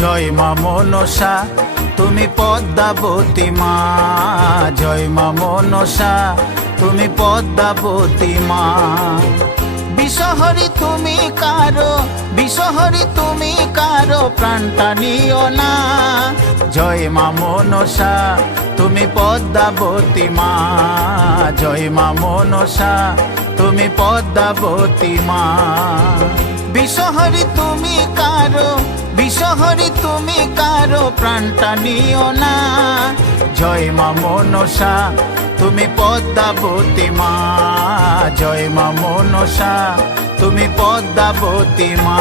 জয় মা মনসা তুমি পদ্মাবতী মা, জয় মা মনসা তুমি পদ্মাবতী মা। বিষহরি তুমি কারো, বিষহরি তুমি কারো প্রাণটা নিও না। জয় মা মনসা তুমি পদ্মাবতী মা, জয় মা মনসা তুমি পদ্মাবতী মা। বিষহরি তুমি কারো, বিষহরি তুমি কারো প্রাণটা নিও না। জয় মা মনসা তুমি পদ্মাবতী মা, জয় মা মনসা তুমি পদ্মাবতী মা।